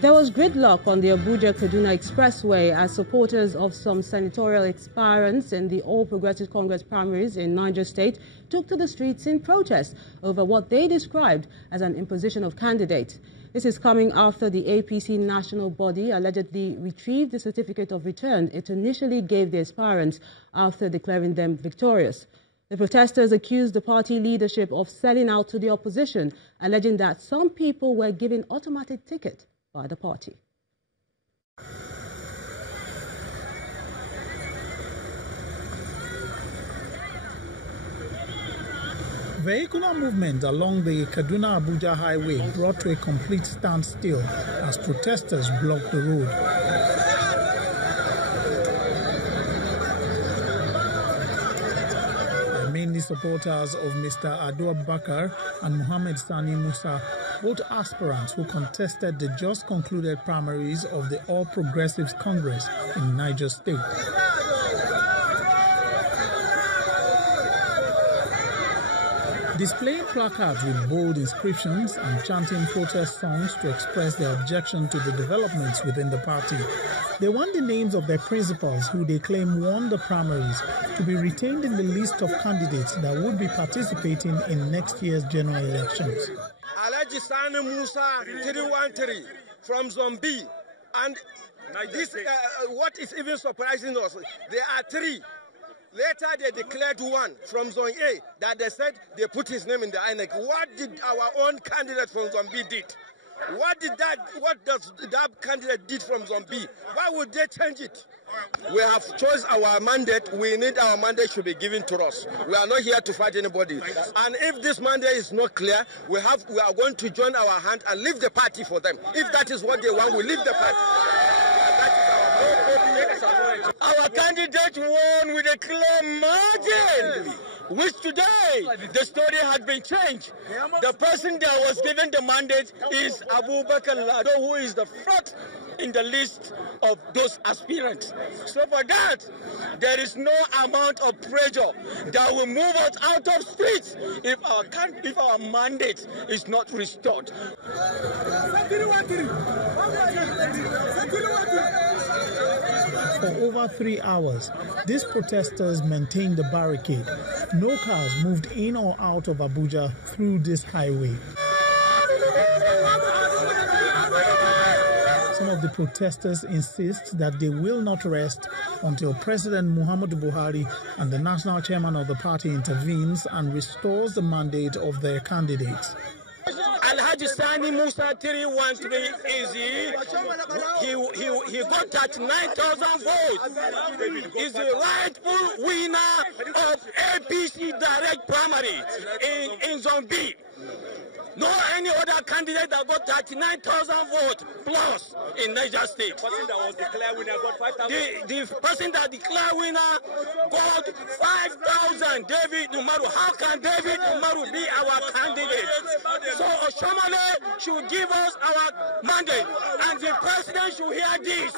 There was gridlock on the Abuja-Kaduna Expressway as supporters of some senatorial aspirants in the All Progressive Congress primaries in Niger State took to the streets in protest over what they described as an imposition of candidates. This is coming after the APC national body allegedly retrieved the certificate of return it initially gave the aspirants after declaring them victorious. The protesters accused the party leadership of selling out to the opposition, alleging that some people were given automatic tickets by the party. Vehicular movement along the Kaduna-Abuja highway brought to a complete standstill as protesters blocked the road. They're mainly supporters of Mr. Ado Abubakar and Muhammad Sani Musa, both aspirants who contested the just concluded primaries of the All Progressives Congress in Niger State. Displaying placards with bold inscriptions and chanting protest songs to express their objection to the developments within the party, they want the names of their principals who they claim won the primaries to be retained in the list of candidates that would be participating in next year's general elections. Alhaji Sani Musa 313 from Zombi, and this what is even surprising us, there are three. Later they declared one from Zone A that they said they put his name in the INEC. What did our own candidate from Zombi did? What does that candidate did from Zombi? Why would they change it? We have chosen our mandate. We need our mandate should be given to us. We are not here to fight anybody. And if this mandate is not clear, we are going to join our hand and leave the party for them. If that is what they want, we leave the party. Our candidate won with a clear margin, which today the story has been changed. The person that was given the mandate is Abubakar Lado, who is the fourth in the list of those aspirants. So for that, there is no amount of pressure that will move us out of streets if our mandate is not restored. For over 3 hours, these protesters maintained the barricade. No cars moved in or out of Abuja through this highway. Some of the protesters insist that they will not rest until President Muhammadu Buhari and the national chairman of the party intervenes and restores the mandate of their candidates. Alhaji Sani Musa 313 to be easy. He got 39,000 votes. He's the rightful winner of APC direct primary in Zone B. No any other candidate that got 39,000 votes plus in Niger State. The person that was declared winner got 5,000. The person that declared winner got 5,000. David Umaru. How can David Umaru be our candidate? So Oshomole should give us our mandate, and the president should hear this.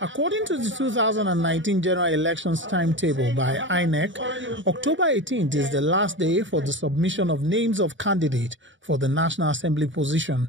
According to the 2019 general elections timetable by INEC, October 18th is the last day for the submission of names of candidates for the National Assembly position.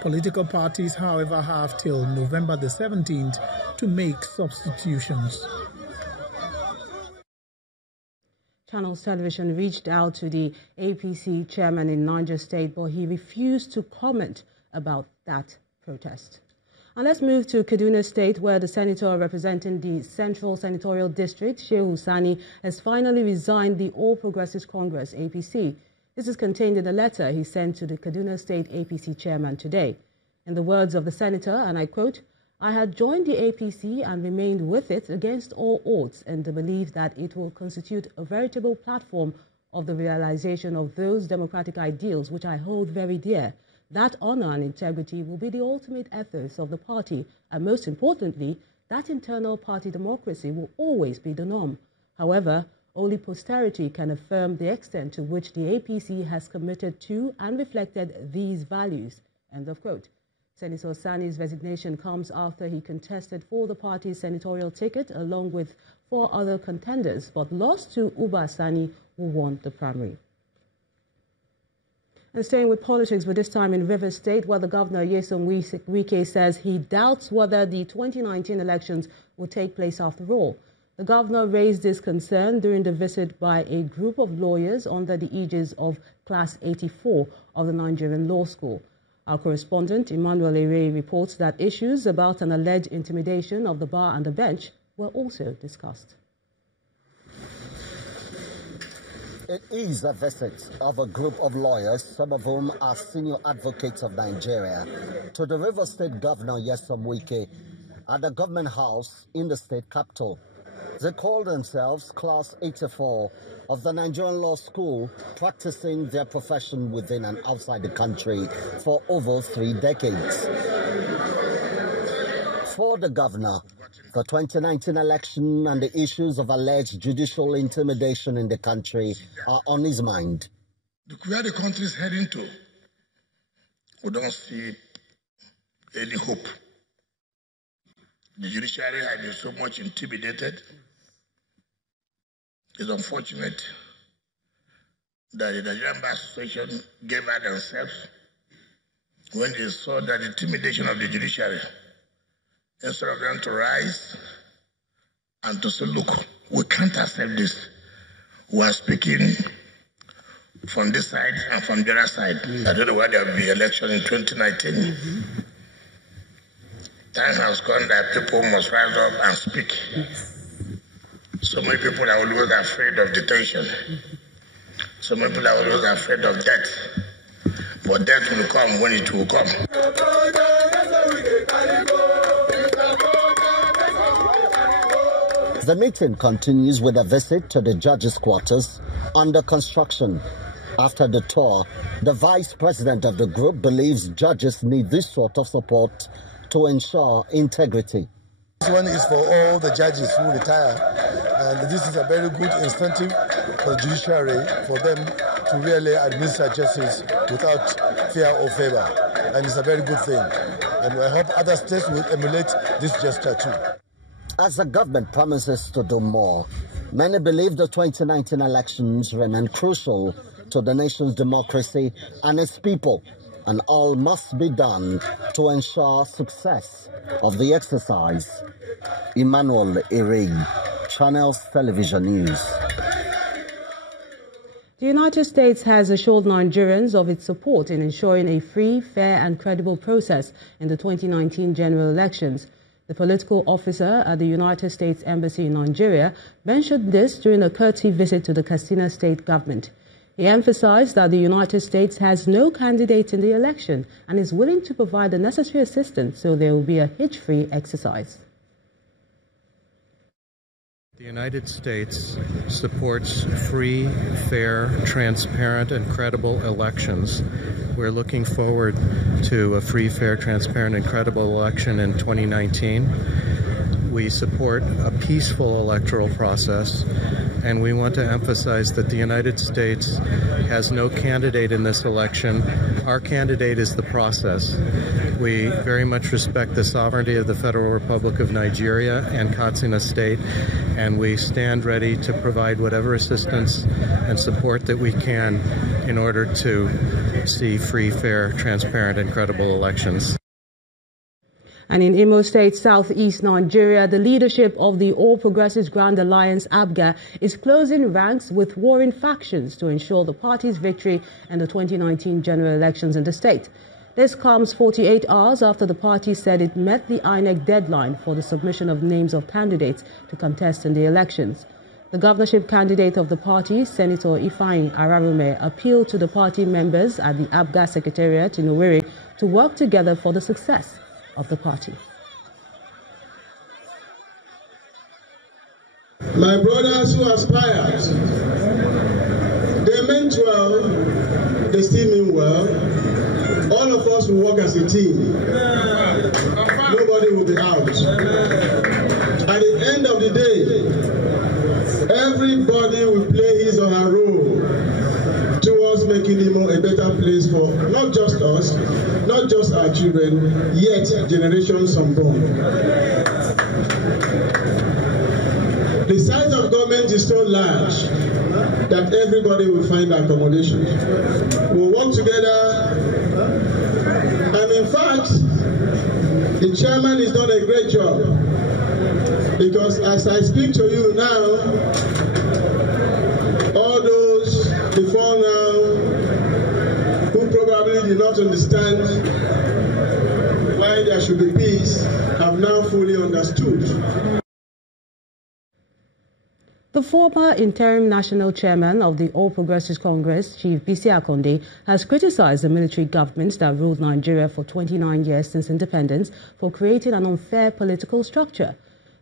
Political parties, however, have till November the 17th to make substitutions. Channels Television reached out to the APC chairman in Niger State, but he refused to comment about that protest. And let's move to Kaduna State, where the senator representing the Central Senatorial District, Shehu Sani, has finally resigned the All Progressives Congress, APC. This is contained in a letter he sent to the Kaduna State APC chairman today. In the words of the senator, and I quote, "I had joined the APC and remained with it against all odds in the belief that it will constitute a veritable platform of the realization of those democratic ideals which I hold very dear. That honor and integrity will be the ultimate ethos of the party, and most importantly, that internal party democracy will always be the norm. However, only posterity can affirm the extent to which the APC has committed to and reflected these values." End of quote. Senator Sani's resignation comes after he contested for the party's senatorial ticket along with 4 other contenders, but lost to Uba Sani, who won the primary. And staying with politics, but this time in Rivers State, where the governor, Nyesom Wike, says he doubts whether the 2019 elections will take place after all. The governor raised this concern during the visit by a group of lawyers under the aegis of Class 84 of the Nigerian Law School. Our correspondent, Emmanuel Ere, reports that issues about an alleged intimidation of the bar and the bench were also discussed. It is a visit of a group of lawyers, some of whom are senior advocates of Nigeria, to the Rivers State Governor Nyesom Wike at the government house in the state capital. They call themselves Class 84 of the Nigerian Law School, practicing their profession within and outside the country for over 3 decades. For the governor, the 2019 election and the issues of alleged judicial intimidation in the country are on his mind. Where the country is heading to, we don't see any hope. The judiciary has been so much intimidated. It's unfortunate that the Nigerian Bar Association gave out themselves when they saw that the intimidation of the judiciary, instead of them to rise and to say, look, we can't accept this. We are speaking from this side and from the other side. I don't know why there will be election in 2019. Time has come that people must rise up and speak. So many people are always afraid of detention. So many people are always afraid of death. But death will come when it will come. The meeting continues with a visit to the judges' quarters under construction. After the tour, the vice president of the group believes judges need this sort of support to ensure integrity. This one is for all the judges who retire, and this is a very good incentive for the judiciary for them to really administer justice without fear or favor, and it's a very good thing. And I hope other states will emulate this gesture too. As the government promises to do more, many believe the 2019 elections remain crucial to the nation's democracy and its people, and all must be done to ensure success of the exercise. Emmanuel Ere, Channels Television News. The United States has assured Nigerians of its support in ensuring a free, fair and credible process in the 2019 general elections. The political officer at the United States Embassy in Nigeria mentioned this during a courtesy visit to the Katsina state government. He emphasized that the United States has no candidate in the election and is willing to provide the necessary assistance so there will be a hitch-free exercise. The United States supports free, fair, transparent, and credible elections. We're looking forward to a free, fair, transparent, and credible election in 2019. We support a peaceful electoral process, and we want to emphasize that the United States has no candidate in this election. Our candidate is the process. We very much respect the sovereignty of the Federal Republic of Nigeria and Katsina State, and we stand ready to provide whatever assistance and support that we can in order to see free, fair, transparent, and credible elections. And in Imo State, southeast Nigeria, the leadership of the All Progressives Grand Alliance, ABGA, is closing ranks with warring factions to ensure the party's victory in the 2019 general elections in the state. This comes 48 hours after the party said it met the INEC deadline for the submission of names of candidates to contest in the elections. The governorship candidate of the party, Senator Ifeanyi Ararume, appealed to the party members at the ABGA Secretariat in Owerri to work together for the success of the party. My brothers who aspired, they meant well, they still mean well. All of us will work as a team. Nobody will be out. At the end of the day, everybody will play his or her role towards making Imo a better place for not just us, not just our children, yet generations unborn. The size of government is so large that everybody will find accommodation. We'll work together, and in fact, the chairman has done a great job, because as I speak to you now, all those before now who probably did not understand why there should be peace have now fully understood. The former interim national chairman of the All Progressives Congress, Chief Bisi Akande, has criticized the military government that ruled Nigeria for 29 years since independence for creating an unfair political structure.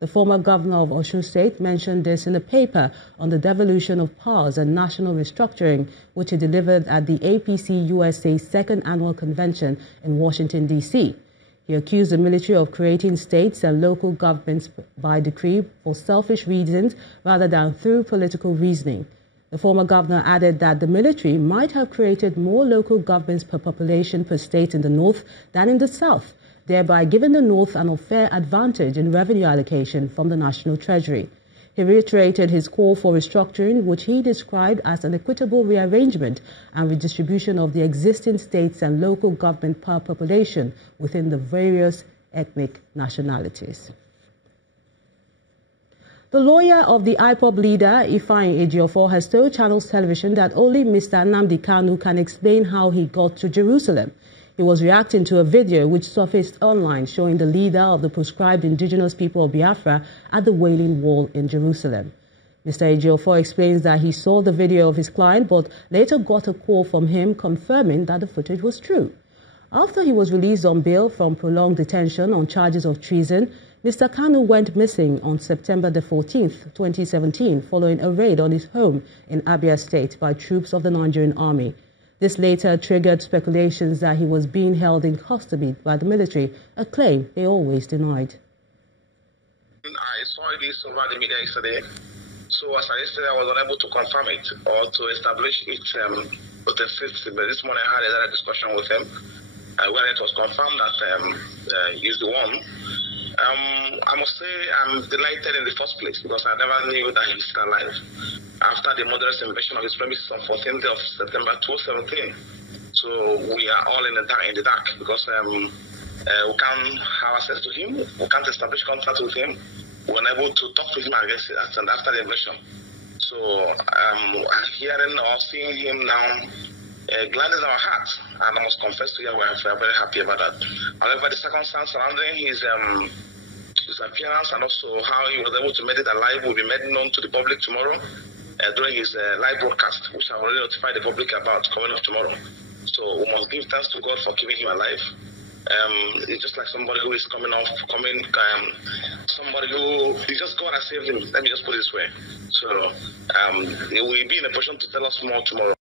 The former governor of Osun State mentioned this in a paper on the devolution of powers and national restructuring, which he delivered at the APC USA's second annual convention in Washington, D.C. He accused the military of creating states and local governments by decree for selfish reasons rather than through political reasoning. The former governor added that the military might have created more local governments per population per state in the north than in the south, thereby giving the north an unfair advantage in revenue allocation from the national treasury. He reiterated his call for restructuring, which he described as an equitable rearrangement and redistribution of the existing states and local government per population within the various ethnic nationalities. The lawyer of the IPOB leader, Ifeanyi Ejiofor, has told Channels Television that only Mr. Nnamdi Kanu can explain how he got to Jerusalem. He was reacting to a video which surfaced online showing the leader of the proscribed indigenous people of Biafra at the Wailing Wall in Jerusalem. Mr. Ejiofor explains that he saw the video of his client but later got a call from him confirming that the footage was true. After he was released on bail from prolonged detention on charges of treason, Mr. Kanu went missing on September the 14th, 2017, following a raid on his home in Abia State by troops of the Nigerian army. This later triggered speculations that he was being held in custody by the military, a claim they always denied. I saw this over the media yesterday, so as I yesterday I was unable to confirm it or to establish it authenticity. But this morning I had another discussion with him, where it was confirmed that he's the one. I must say I'm delighted in the first place because I never knew that he's still alive. After the murderous invasion of his premises on 14th of September 2017. So we are all in the dark because we can't have access to him, we can't establish contact with him, we're unable to talk to him against it after the invasion. So hearing or seeing him now gladdens our hearts, and I must confess to you we are very happy about that. However, the circumstance surrounding his appearance and also how he was able to make it alive will be made known to the public tomorrow during his live broadcast, which I already notified the public about coming up tomorrow. So we must give thanks to God for keeping him alive. It's just like somebody who is somebody who is just God has saved him. Let me just put it this way. So he will be in a position to tell us more tomorrow.